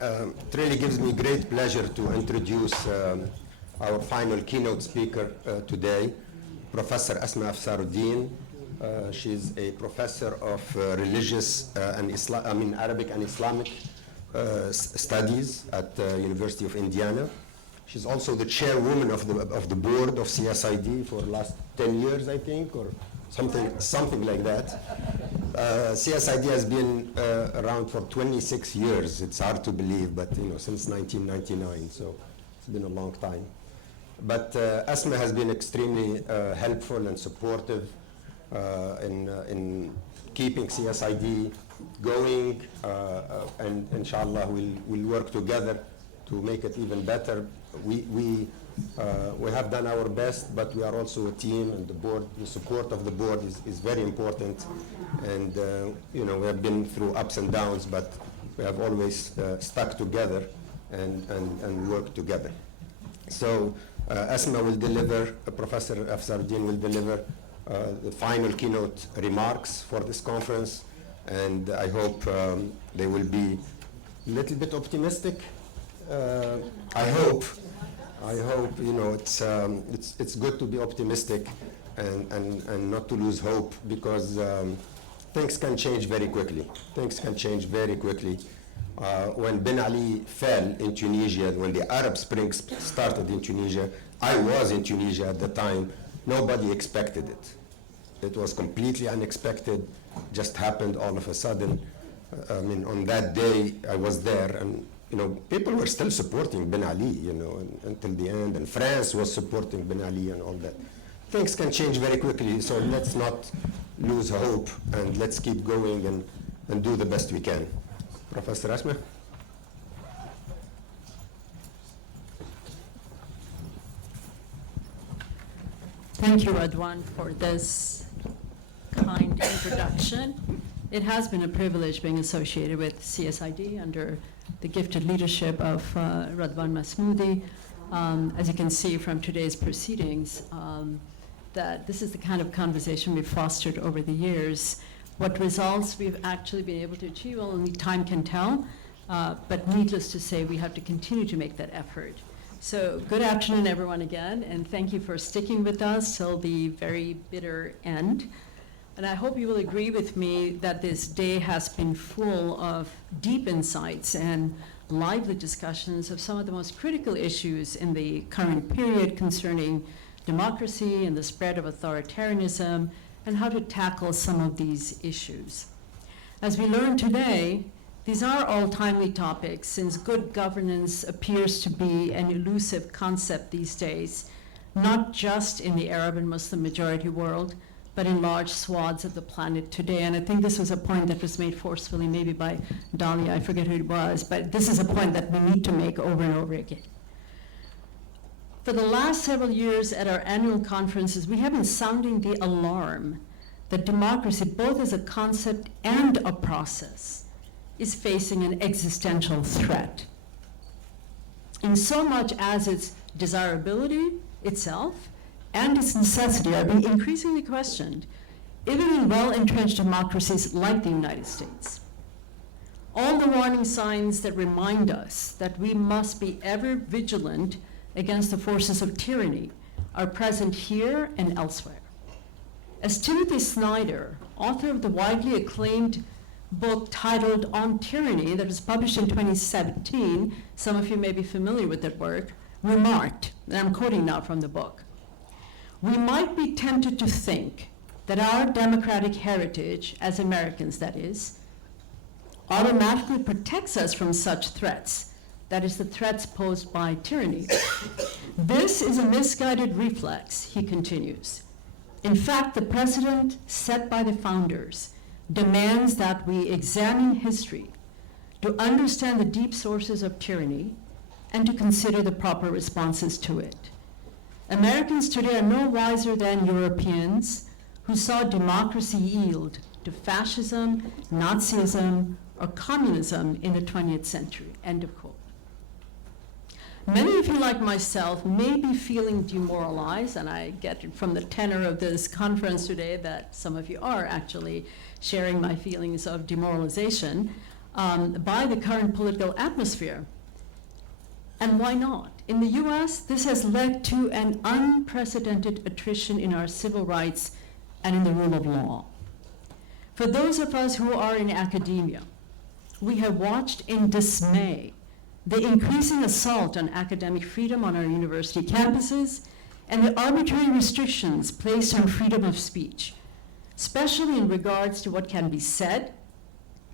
It really gives me great pleasure to introduce our final keynote speaker today, Professor Asma Afsaruddin. She's a professor of religious and Arabic and Islamic studies at the University of Indiana. She's also the chairwoman of the board of CSID for the last 10 years, I think, or something like that. CSID has been around for 26 years. It's hard to believe, but since 1999, so it's been a long time. But Asma has been extremely helpful and supportive in keeping CSID going, and inshallah we'll work together to make it even better. We have done our best, but we are also a team, and the board, the support of the board is very important. And we have been through ups and downs, but we have always stuck together and worked together. So Asma will deliver, Professor Afsaruddin will deliver the final keynote remarks for this conference, and I hope they will be a little bit optimistic. I hope it's good to be optimistic and not to lose hope, because things can change very quickly. Things can change very quickly. When Ben Ali fell in Tunisia, when the Arab Spring started in Tunisia, I was in Tunisia at the time. Nobody expected it. It was completely unexpected, just happened all of a sudden. On that day, I was there, and people were still supporting Ben Ali, until the end, and France was supporting Ben Ali and all that. Things can change very quickly, so let's not lose hope, and let's keep going and do the best we can. Professor Asma? Thank you, Radwan, for this kind introduction. It has been a privilege being associated with CSID under the gifted leadership of Radwan Masmoudi. As you can see from today's proceedings, that this is the kind of conversation we've fostered over the years. What results we've actually been able to achieve, only time can tell, but needless to say, we have to continue to make that effort. So good afternoon, everyone, again, and thank you for sticking with us till the very bitter end. And I hope you will agree with me that this day has been full of deep insights and lively discussions of some of the most critical issues in the current period concerning democracy and the spread of authoritarianism and how to tackle some of these issues. As we learned today, these are all timely topics, since good governance appears to be an elusive concept these days, not just in the Arab and Muslim majority world, but in large swaths of the planet today. And I think this was a point that was made forcefully maybe by Dahlia, I forget who it was, but this is a point that we need to make over and over again. For the last several years at our annual conferences, we have been sounding the alarm that democracy, both as a concept and a process, is facing an existential threat, in so much as its desirability itself and its necessity are being increasingly questioned, even in well-entrenched democracies like the United States. All the warning signs that remind us that we must be ever vigilant against the forces of tyranny are present here and elsewhere. As Timothy Snyder, author of the widely acclaimed book titled On Tyranny that was published in 2017, some of you may be familiar with that work, remarked, and I'm quoting now from the book, "We might be tempted to think that our democratic heritage, as Americans that is, automatically protects us from such threats, that is, the threats posed by tyranny. This is a misguided reflex," he continues. "In fact, the precedent set by the founders demands that we examine history to understand the deep sources of tyranny and to consider the proper responses to it. Americans today are no wiser than Europeans who saw democracy yield to fascism, Nazism, or communism in the 20th century," end of quote. Many of you, like myself, may be feeling demoralized, and I get it from the tenor of this conference today that some of you are actually sharing my feelings of demoralization. by the current political atmosphere. And why not? In the US, this has led to an unprecedented attrition in our civil rights and in the rule of law. For those of us who are in academia, we have watched in dismay the increasing assault on academic freedom on our university campuses and the arbitrary restrictions placed on freedom of speech, especially in regards to what can be said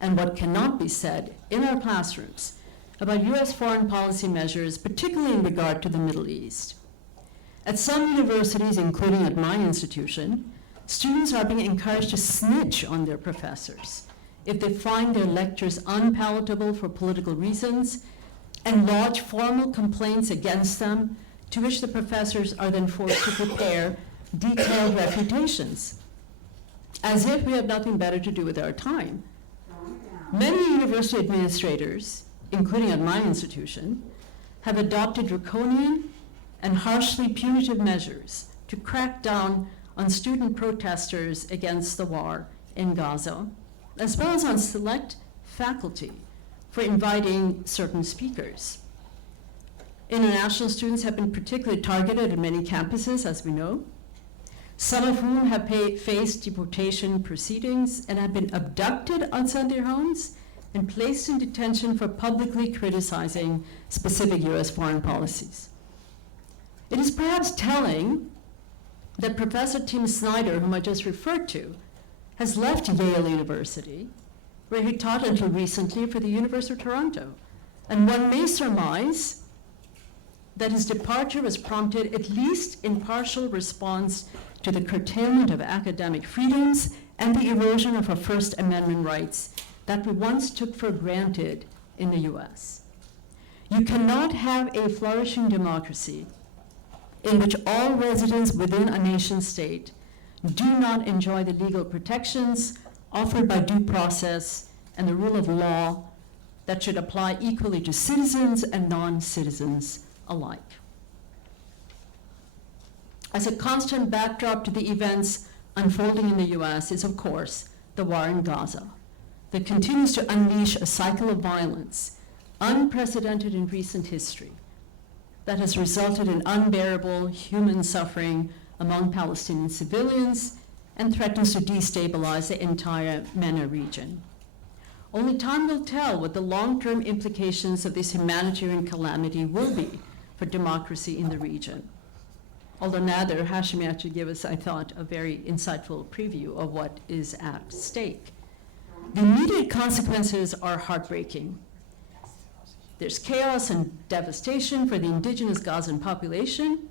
and what cannot be said in our classrooms about US foreign policy measures, particularly in regard to the Middle East. At some universities, including at my institution, students are being encouraged to snitch on their professors if they find their lectures unpalatable for political reasons and lodge formal complaints against them, to which the professors are then forced to prepare detailed refutations, as if we have nothing better to do with our time. Many university administrators, including at my institution, have adopted draconian and harshly punitive measures to crack down on student protesters against the war in Gaza, as well as on select faculty for inviting certain speakers. International students have been particularly targeted at many campuses, as we know, some of whom have faced deportation proceedings and have been abducted outside their homes and placed in detention for publicly criticizing specific US foreign policies. It is perhaps telling that Professor Tim Snyder, whom I just referred to, has left Yale University, where he taught until recently for the University of Toronto. And one may surmise that his departure was prompted at least in partial response to the curtailment of academic freedoms and the erosion of our First Amendment rights that we once took for granted in the US. You cannot have a flourishing democracy in which all residents within a nation state do not enjoy the legal protections offered by due process and the rule of law that should apply equally to citizens and non-citizens alike. As a constant backdrop to the events unfolding in the US is, of course, the war in Gaza that continues to unleash a cycle of violence unprecedented in recent history that has resulted in unbearable human suffering among Palestinian civilians and threatens to destabilize the entire MENA region. Only time will tell what the long-term implications of this humanitarian calamity will be for democracy in the region. Although Nader Hashemi actually gave us, I thought, a very insightful preview of what is at stake. The immediate consequences are heartbreaking. There's chaos and devastation for the indigenous Gazan population,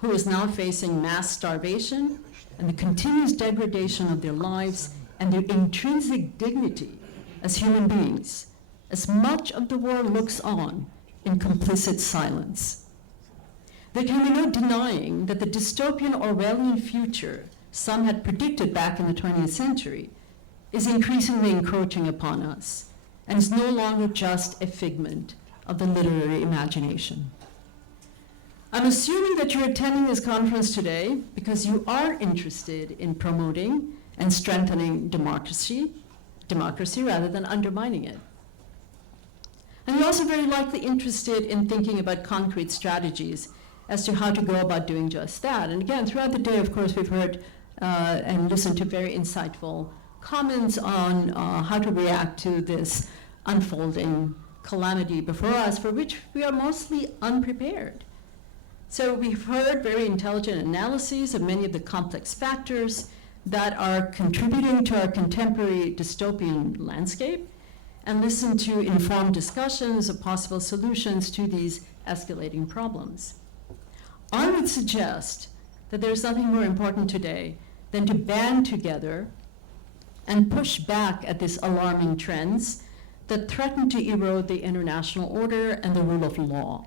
who is now facing mass starvation and the continuous degradation of their lives and their intrinsic dignity as human beings, as much of the world looks on in complicit silence. There can be no denying that the dystopian Orwellian future some had predicted back in the 20th century is increasingly encroaching upon us and is no longer just a figment of the literary imagination. I'm assuming that you're attending this conference today because you are interested in promoting and strengthening democracy rather than undermining it. And you're also very likely interested in thinking about concrete strategies as to how to go about doing just that. And again, throughout the day, of course, we've heard and listened to very insightful comments on how to react to this unfolding calamity before us, for which we are mostly unprepared. So we've heard very intelligent analyses of many of the complex factors that are contributing to our contemporary dystopian landscape, and listened to informed discussions of possible solutions to these escalating problems. I would suggest that there's nothing more important today than to band together and push back at these alarming trends that threaten to erode the international order and the rule of law.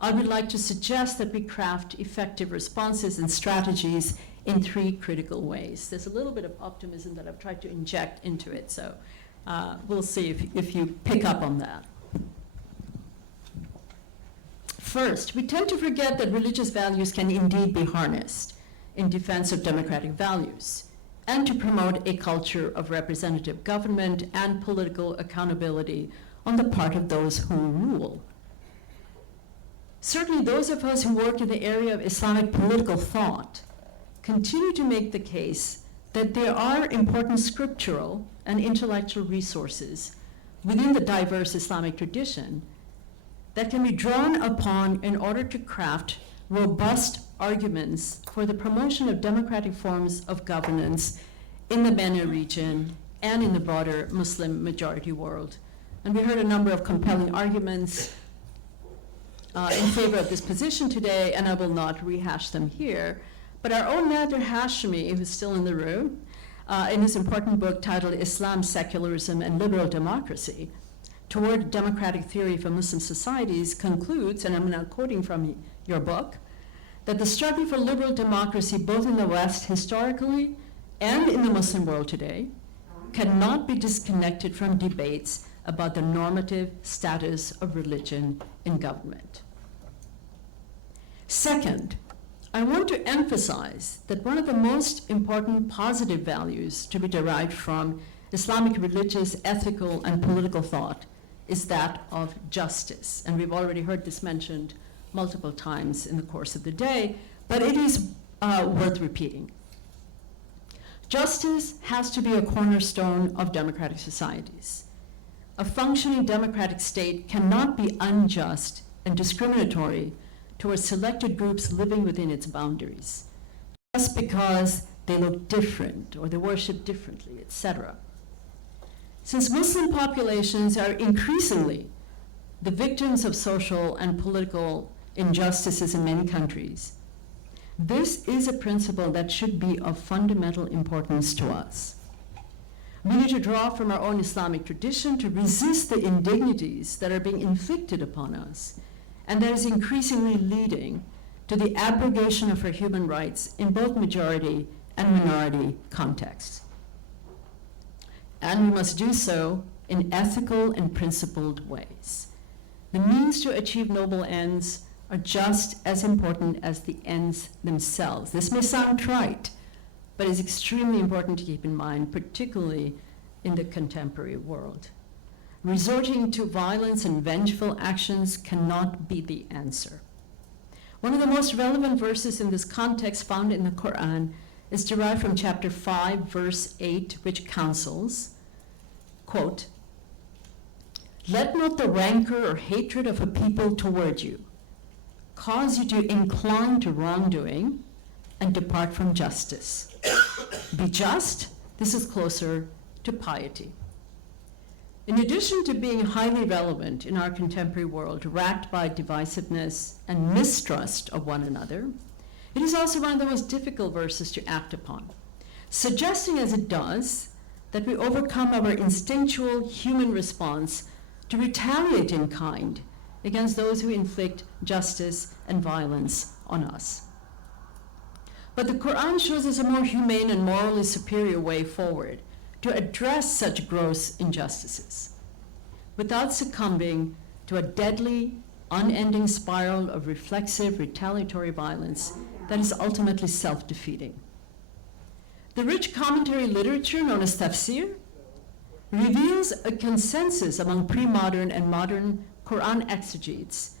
I would like to suggest that we craft effective responses and strategies in 3 critical ways. There's a little bit of optimism that I've tried to inject into it, so we'll see if you pick up on that. First, we tend to forget that religious values can indeed be harnessed in defense of democratic values. and to promote a culture of representative government and political accountability on the part of those who rule. Certainly those of us who work in the area of Islamic political thought continue to make the case that there are important scriptural and intellectual resources within the diverse Islamic tradition that can be drawn upon in order to craft robust arguments for the promotion of democratic forms of governance in the MENA region and in the broader Muslim majority world. And we heard a number of compelling arguments in favor of this position today, and I will not rehash them here. But our own Nader Hashemi, who's still in the room, in his important book titled Islam, Secularism, and Liberal Democracy, Toward Democratic Theory for Muslim Societies, concludes, and I'm now quoting from your book, that the struggle for liberal democracy, both in the West historically and in the Muslim world today, cannot be disconnected from debates about the normative status of religion in government. Second, I want to emphasize that one of the most important positive values to be derived from Islamic religious, ethical, and political thought is that of justice. And we've already heard this mentioned multiple times in the course of the day, but it is worth repeating. Justice has to be a cornerstone of democratic societies. A functioning democratic state cannot be unjust and discriminatory towards selected groups living within its boundaries, just because they look different or they worship differently, etc. Since Muslim populations are increasingly the victims of social and political injustices in many countries, this is a principle that should be of fundamental importance to us. We need to draw from our own Islamic tradition to resist the indignities that are being inflicted upon us, and that is increasingly leading to the abrogation of our human rights in both majority and minority contexts. And we must do so in ethical and principled ways. The means to achieve noble ends are just as important as the ends themselves. This may sound trite, but it's extremely important to keep in mind, particularly in the contemporary world. Resorting to violence and vengeful actions cannot be the answer. One of the most relevant verses in this context found in the Quran is derived from chapter 5, verse 8, which counsels, quote, "Let not the rancor or hatred of a people toward you cause you to incline to wrongdoing and depart from justice. Be just, this is closer to piety." In addition to being highly relevant in our contemporary world, racked by divisiveness and mistrust of one another, it is also one of the most difficult verses to act upon, suggesting as it does that we overcome our instinctual human response to retaliate in kind against those who inflict justice and violence on us. But the Quran shows us a more humane and morally superior way forward to address such gross injustices without succumbing to a deadly, unending spiral of reflexive, retaliatory violence that is ultimately self-defeating. The rich commentary literature known as tafsir reveals a consensus among pre-modern and modern Quran exegetes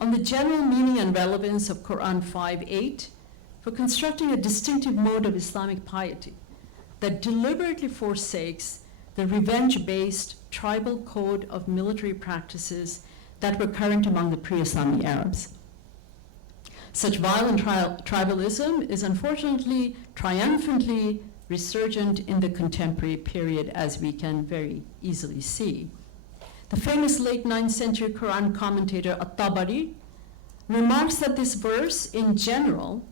on the general meaning and relevance of Quran 5:8 for constructing a distinctive mode of Islamic piety that deliberately forsakes the revenge-based tribal code of military practices that were current among the pre-Islamic Arabs. Such violent tribalism is unfortunately triumphantly resurgent in the contemporary period, as we can very easily see. The famous late 9th century Quran commentator At-Tabari remarks that this verse in general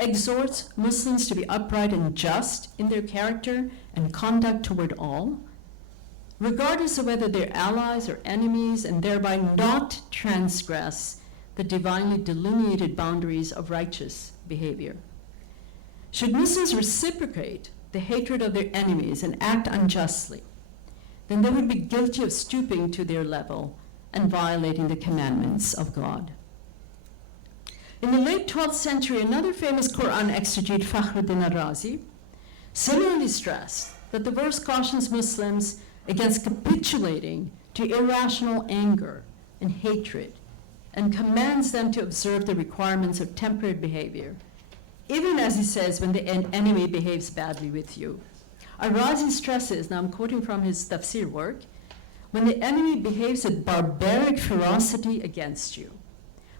exhorts Muslims to be upright and just in their character and conduct toward all, regardless of whether they're allies or enemies, and thereby not transgress the divinely delineated boundaries of righteous behavior. Should Muslims reciprocate the hatred of their enemies and act unjustly, then they would be guilty of stooping to their level and violating the commandments of God. In the late 12th century, another famous Quran exegete, Fakhruddin al-Razi, similarly stressed that the verse cautions Muslims against capitulating to irrational anger and hatred and commands them to observe the requirements of temperate behavior, even as he says when the enemy behaves badly with you. Ar-Razi stresses, now I'm quoting from his tafsir work, when the enemy behaves with barbaric ferocity against you,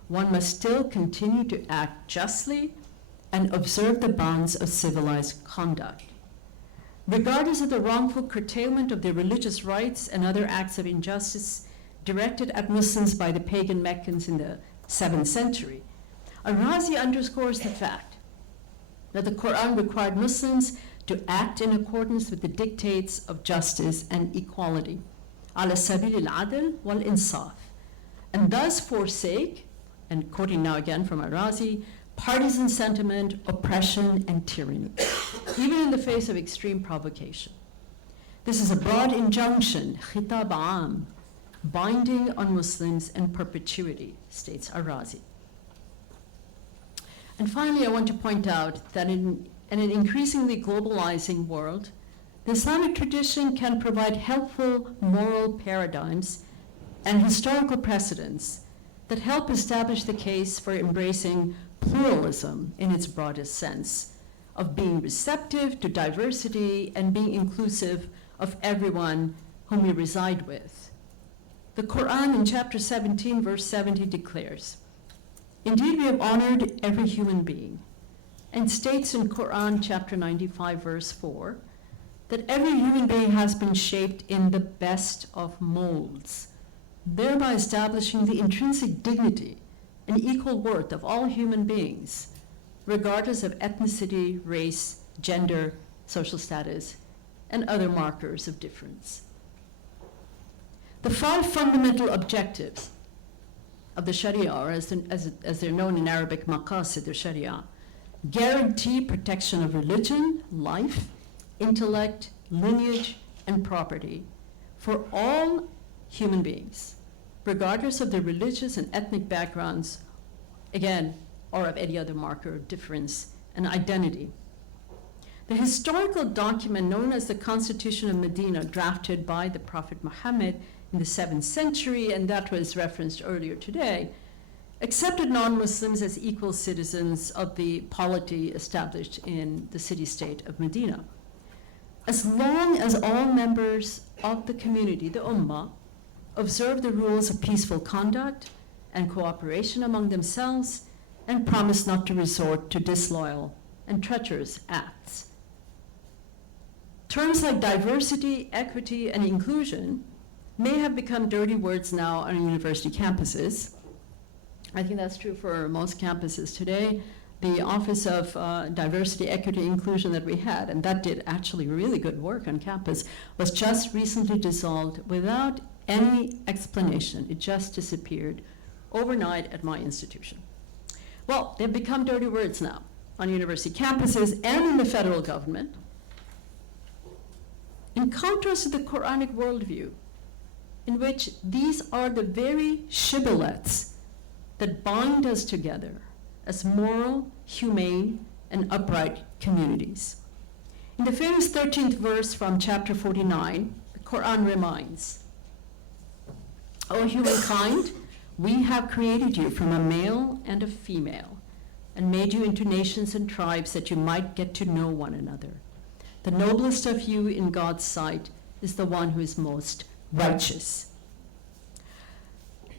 one must still continue to act justly and observe the bounds of civilized conduct. Regardless of the wrongful curtailment of their religious rights and other acts of injustice directed at Muslims by the pagan Meccans in the 7th century, Ar-Razi underscores the fact that the Quran required Muslims to act in accordance with the dictates of justice and equality, ala sabil al-adl wal-insaf, and thus forsake, and quoting now again from Ar-Razi, partisan sentiment, oppression, and tyranny, even in the face of extreme provocation. This is a broad injunction, khitab aam, binding on Muslims in perpetuity, states Ar-Razi. And finally, I want to point out that in an increasingly globalizing world, the Islamic tradition can provide helpful moral paradigms and historical precedents that help establish the case for embracing pluralism in its broadest sense, of being receptive to diversity and being inclusive of everyone whom we reside with. The Quran in chapter 17, verse 70 declares, "Indeed, we have honored every human being," and states in Quran chapter 95, verse 4, that every human being has been shaped in the best of molds, thereby establishing the intrinsic dignity and equal worth of all human beings, regardless of ethnicity, race, gender, social status, and other markers of difference. The 5 fundamental objectives of the Sharia, or as they're known in Arabic, maqasid al-Sharia, guarantee protection of religion, life, intellect, lineage, and property for all human beings, regardless of their religious and ethnic backgrounds, again, or of any other marker of difference and identity. The historical document known as the Constitution of Medina, drafted by the Prophet Muhammad in the 7th century, and that was referenced earlier today, accepted non-Muslims as equal citizens of the polity established in the city-state of Medina. As long as all members of the community, the Ummah, observe the rules of peaceful conduct and cooperation among themselves and promise not to resort to disloyal and treacherous acts. Terms like diversity, equity, and inclusion may have become dirty words now on university campuses. I think that's true for most campuses today. The Office of Diversity, Equity, Inclusion that we had, and that did actually really good work on campus, was just recently dissolved without any explanation. It just disappeared overnight at my institution. Well, they've become dirty words now on university campuses and in the federal government. In contrast to the Quranic worldview, in which these are the very shibboleths that bind us together as moral, humane, and upright communities. In the famous 13th verse from chapter 49, the Quran reminds, "O humankind, we have created you from a male and a female, and made you into nations and tribes that you might get to know one another. The noblest of you in God's sight is the one who is most righteous."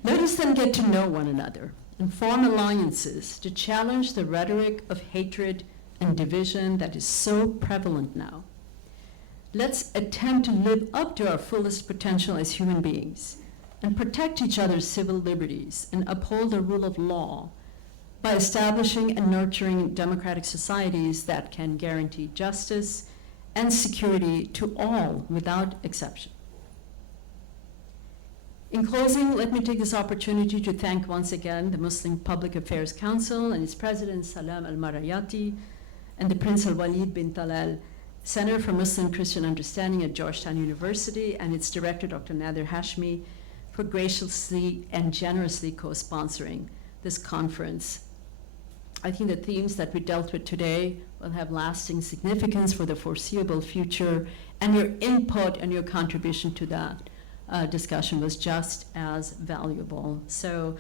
Let us then get to know one another and form alliances to challenge the rhetoric of hatred and division that is so prevalent now. Let's attempt to live up to our fullest potential as human beings and protect each other's civil liberties and uphold the rule of law by establishing and nurturing democratic societies that can guarantee justice and security to all without exception. In closing, let me take this opportunity to thank once again the Muslim Public Affairs Council and its president, Salam al-Marayati, and the Prince al-Walid bin Talal Center for Muslim Christian Understanding at Georgetown University and its director, Dr. Nader Hashmi, for graciously and generously co-sponsoring this conference. I think the themes that we dealt with today will have lasting significance for the foreseeable future, and your input and your contribution to that discussion was just as valuable. So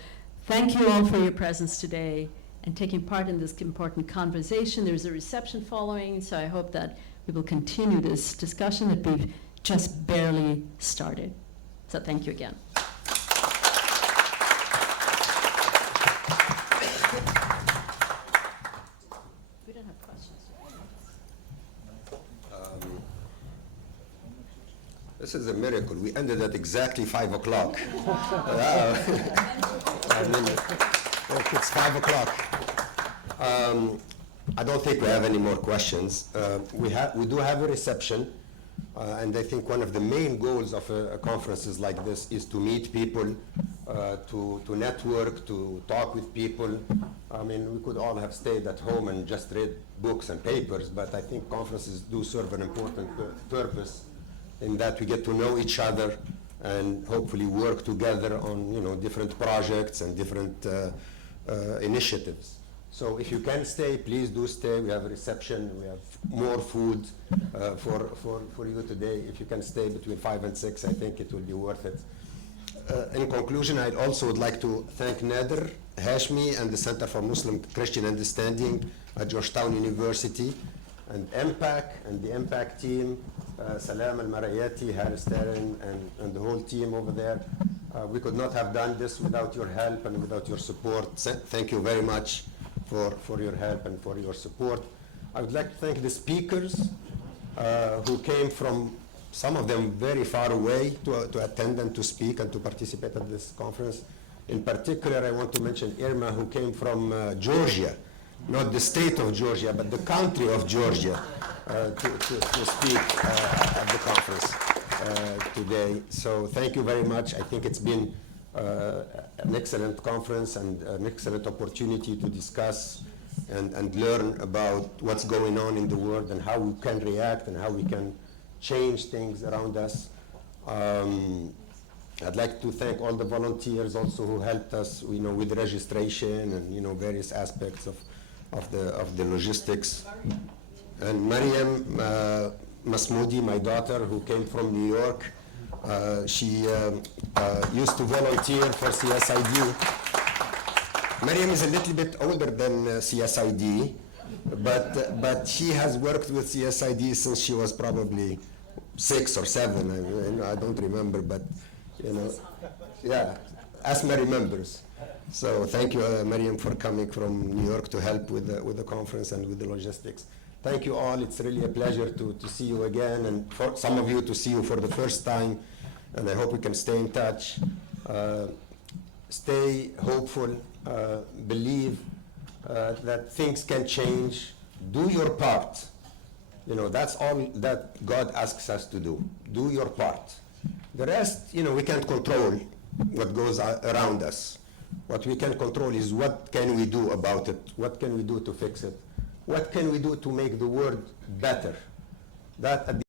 thank you all for your presence today and taking part in this important conversation. There's a reception following, so I hope that we will continue this discussion that we've just barely started. So thank you again. We don't have questions. This is a miracle. We ended at exactly 5 o'clock. I mean, look, it's 5 o'clock. I don't think we have any more questions. We do have a reception, and I think one of the main goals of conferences like this is to meet people, to network, to talk with people. I mean, we could all have stayed at home and just read books and papers, but I think conferences do serve an important purpose in that we get to know each other and hopefully work together on, you know, different projects and different initiatives. So if you can stay, please do stay. We have a reception. We have more food for you today. If you can stay between 5 and 6, I think it will be worth it. In conclusion, I also would like to thank Nader Hashmi and the Center for Muslim Christian Understanding at Georgetown University, and MPAC and the MPAC team, Salam Al-Marayati, Harris Taran, and the whole team over there. We could not have done this without your help and without your support. Thank you very much for your help and for your support. I would like to thank the speakers who came from, some of them very far away, to attend and to speak and to participate at this conference. In particular, I want to mention Irma, who came from Georgia, not the state of Georgia, but the country of Georgia, to speak at the conference today. So thank you very much. I think it's been an excellent conference and an excellent opportunity to discuss and learn about what's going on in the world and how we can react and how we can change things around us. I'd like to thank all the volunteers also who helped us, you know, with registration and, you know, various aspects of the logistics. And Mariam Masmoudi, my daughter, who came from New York, she used to volunteer for CSID. Mariam is a little bit older than CSID, but she has worked with CSID since she was probably 6 or 7. I don't remember, but, you know, yeah, Asma remembers. So thank you, Mariam, for coming from New York to help with the conference and with the logistics. Thank you all. It's really a pleasure to see you again, and for some of you to see you for the first time, and I hope we can stay in touch. Stay hopeful, believe that things can change. Do your part. You know, that's all that God asks us to do. Do your part. The rest, you know, we can't control what goes around us. What we can control is what can we do about it? What can we do to fix it? What can we do to make the world better? That at the